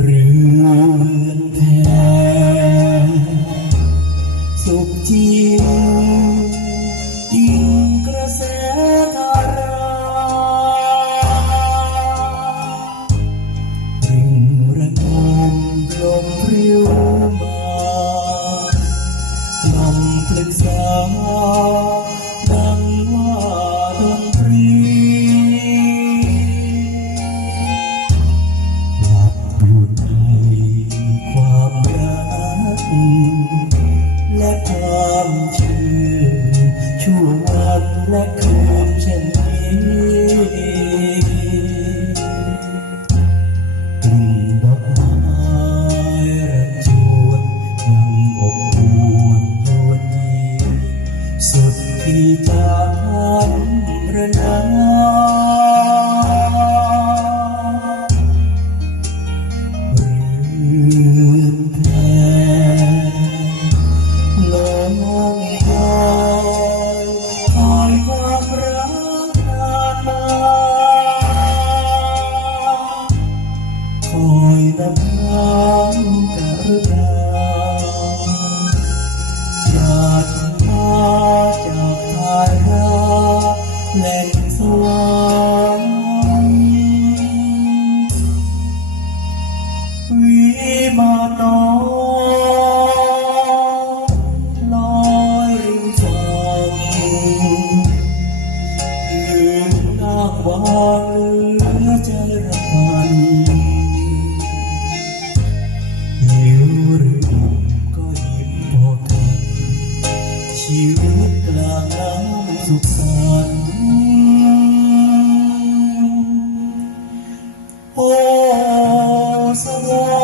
เรือนแพสุขจริงอิงกระแสธาราริงระงมลมพริ้วมาลมปรึกษาดังว่า และคืนเช่นนี้กลิ่นดอกไม้ระจวนยังอบอวนยวนยีสุดที่จานระนา ลืมนากวางเหลือจระพันหิวหรือก็ยิ้มพอกันชีวิตกลางน้ำสุขันโอ้สบาย